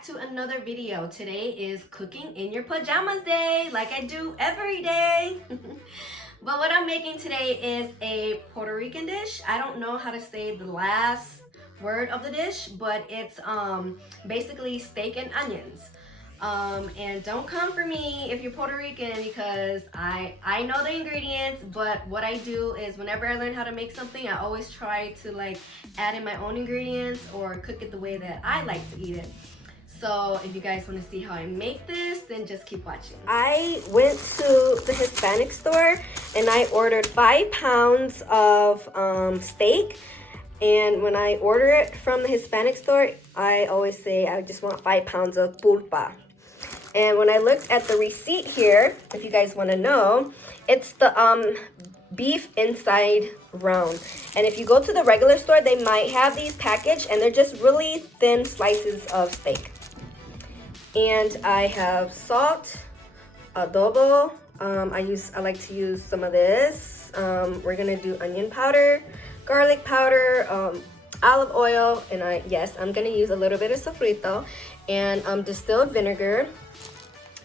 back to another video. Today is cooking in your pajamas day, like I do every day. But what I'm making today is a Puerto Rican dish. I don't know how to say the last word of the dish, but it's basically steak and onions. And don't come for me if you're Puerto Rican, because I know the ingredients, but what I do is whenever I learn how to make something, I always try to like add in my own ingredients or cook it the way that I like to eat it. So if you guys want to see how I make this, then just keep watching. I went to the Hispanic store and I ordered 5 pounds of steak. And when I order it from the Hispanic store, I always say I just want 5 pounds of pulpa. And when I looked at the receipt here, if you guys want to know, it's the beef inside round. And if you go to the regular store, they might have these packaged, and they're just really thin slices of steak. And I have salt, adobo. I like to use some of this. We're gonna do onion powder, garlic powder, olive oil, and I'm gonna use a little bit of sofrito, and distilled vinegar,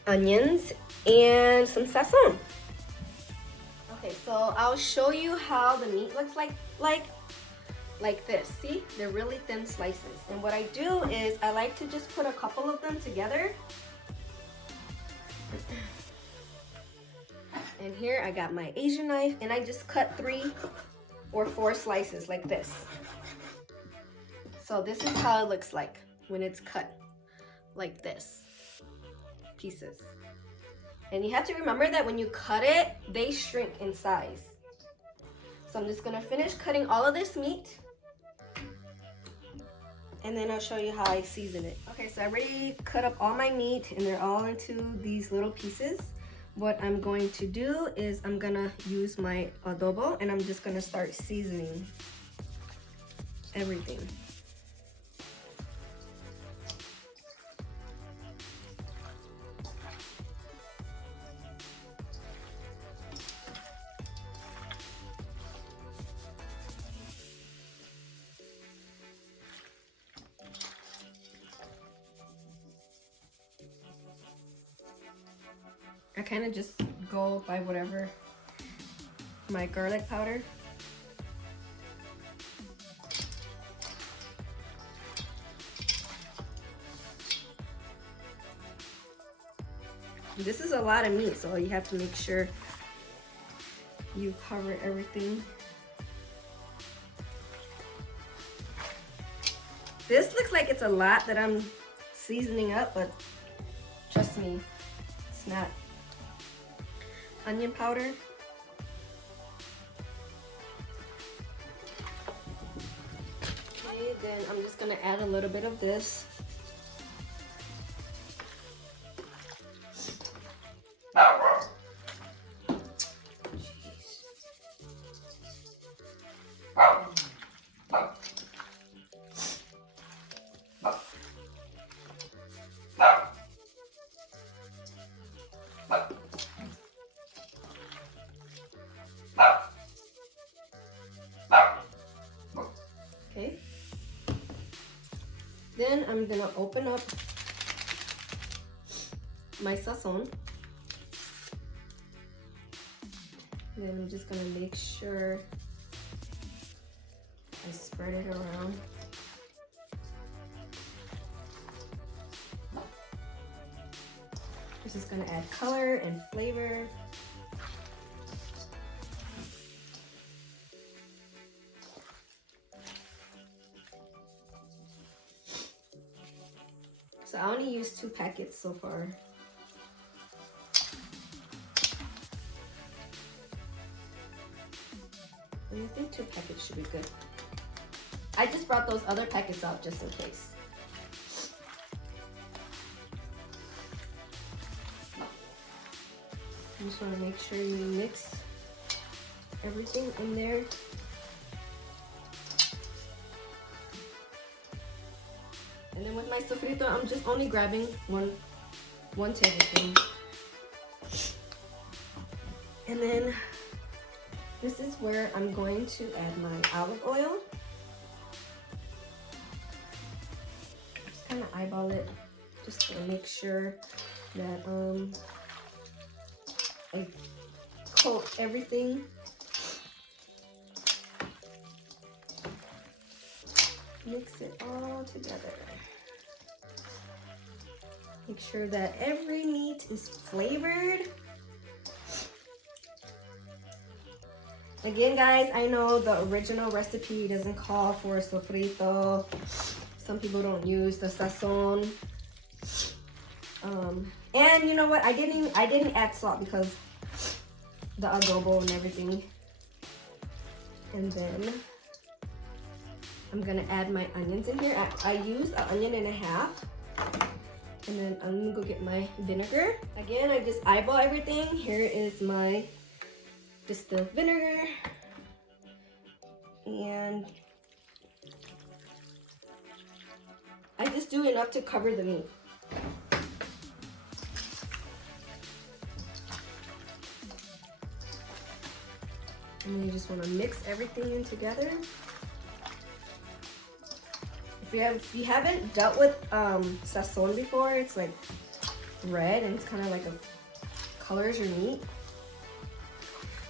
onions, and some sazon. Okay, so I'll show you how the meat looks like this. See, they're really thin slices. And what I do is I like to just put a couple of them together. And here I got my Asian knife, and I just cut 3 or 4 slices like this. So this is how it looks like when it's cut like this, pieces. And you have to remember that when you cut it, they shrink in size. So I'm just gonna finish cutting all of this meat, and then I'll show you how I season it. Okay, so I already cut up all my meat and they're all into these little pieces. What I'm going to do is I'm gonna use my adobo, and I'm just gonna start seasoning everything. I kind of just go by whatever. My garlic powder. This is a lot of meat, so you have to make sure you cover everything. This looks like it's a lot that I'm seasoning up, but trust me, it's not. Onion powder. Okay, then I'm just gonna add a little bit of this. Okay. Then I'm gonna open up my sazon. Then I'm just gonna make sure I spread it around. This is gonna add color and flavor. So I only used 2 packets so far. And I think 2 packets should be good. I just brought those other packets out just in case. You just want to make sure you mix everything in there. And then with my sofrito, I'm just only grabbing one tablespoon. And then this is where I'm going to add my olive oil. Just kind of eyeball it. Just gonna make sure that I coat everything. Mix it all together. Make sure that every meat is flavored. Again, guys, I know the original recipe doesn't call for sofrito. Some people don't use the sazon. And you know what? I didn't add salt because the adobo and everything. And then I'm gonna add my onions in here. I used an onion and a half. And then I'm gonna go get my vinegar. Again, I just eyeball everything. Here is my distilled vinegar. And I just do enough to cover the meat. And then you just want to mix everything in together. If you haven't dealt with sazon before, it's like red and it's kind of like a colors your meat.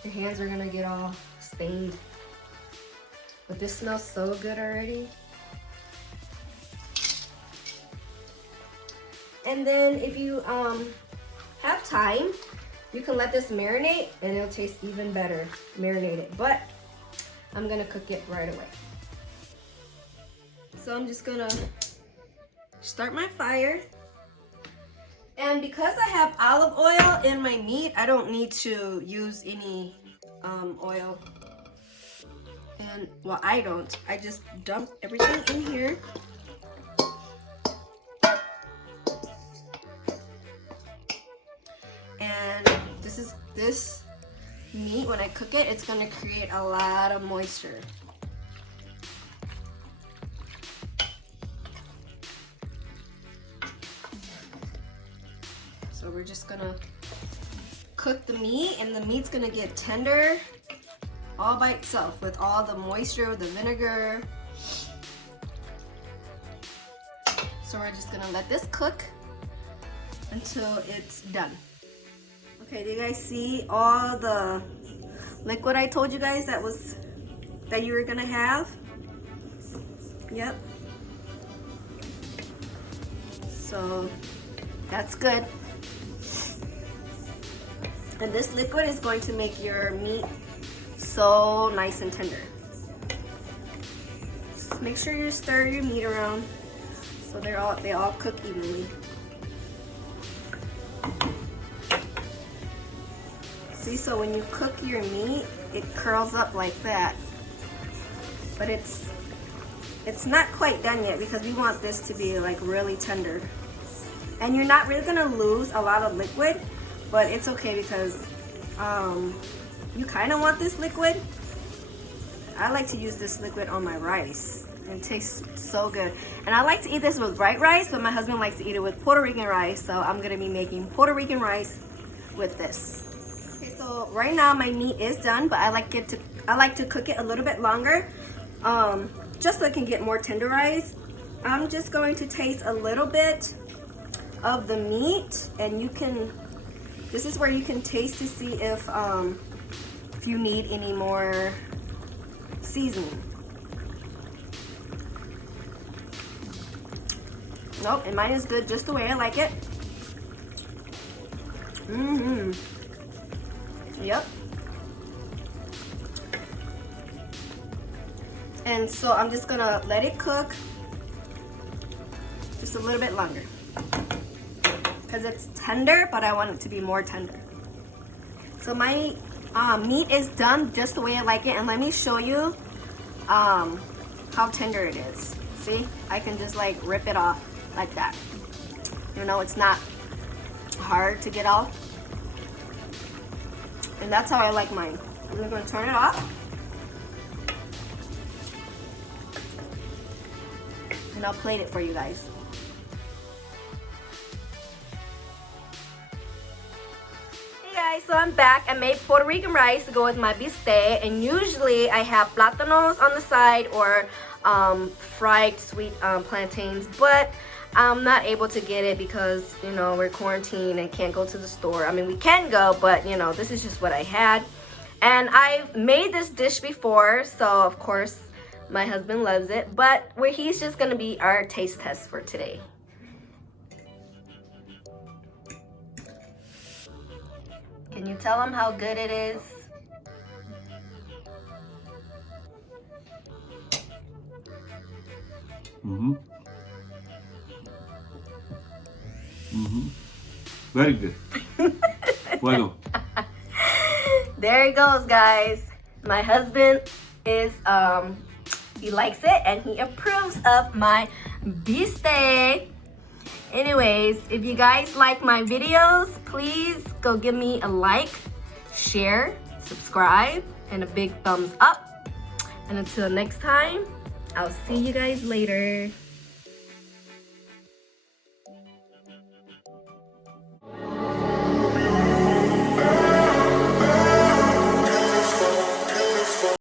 Your hands are gonna get all stained. But this smells so good already. And then if you have time, you can let this marinate and it'll taste even better marinated. But I'm gonna cook it right away. So I'm just gonna start my fire. And because I have olive oil in my meat, I don't need to use any oil. And well, I don't. I just dump everything in here. And this meat, when I cook it, it's gonna create a lot of moisture. So we're just gonna cook the meat, and the meat's gonna get tender all by itself with all the moisture of the vinegar. So we're just gonna let this cook until it's done. Okay, do you guys see all the liquid I told you guys that you were gonna have? Yep. So that's good. And this liquid is going to make your meat so nice and tender. Just make sure you stir your meat around so they all cook evenly. See, so when you cook your meat, it curls up like that. But it's not quite done yet because we want this to be like really tender. And you're not really gonna lose a lot of liquid, but it's okay because you kind of want this liquid. I like to use this liquid on my rice. It tastes so good. And I like to eat this with white rice, but my husband likes to eat it with Puerto Rican rice, so I'm gonna be making Puerto Rican rice with this. Okay, so right now my meat is done, but I like to cook it a little bit longer, just so it can get more tenderized. I'm just going to taste a little bit of the meat, and this is where you can taste to see if you need any more seasoning. Nope, and mine is good just the way I like it. Yep. And so I'm just gonna let it cook just a little bit longer because it's tender, but I want it to be more tender. So my meat is done just the way I like it, and let me show you how tender it is. See, I can just like rip it off like that. You know, it's not hard to get off, and that's how I like mine. I'm just gonna turn it off, and I'll plate it for you guys. So I'm back. I made Puerto Rican rice to go with my bistec, and usually I have plátanos on the side or fried sweet plantains, but I'm not able to get it because, you know, we're quarantined and can't go to the store. I mean, we can go, but, you know, this is just what I had. And I've made this dish before, so of course my husband loves it. But he's just gonna be our taste test for today. Can you tell him how good it is? Very good. Bueno. There he goes, guys. My husband is he likes it and he approves of my bistec. Anyways, if you guys like my videos, please go give me a like, share, subscribe, and a big thumbs up. And until next time, I'll see you guys later.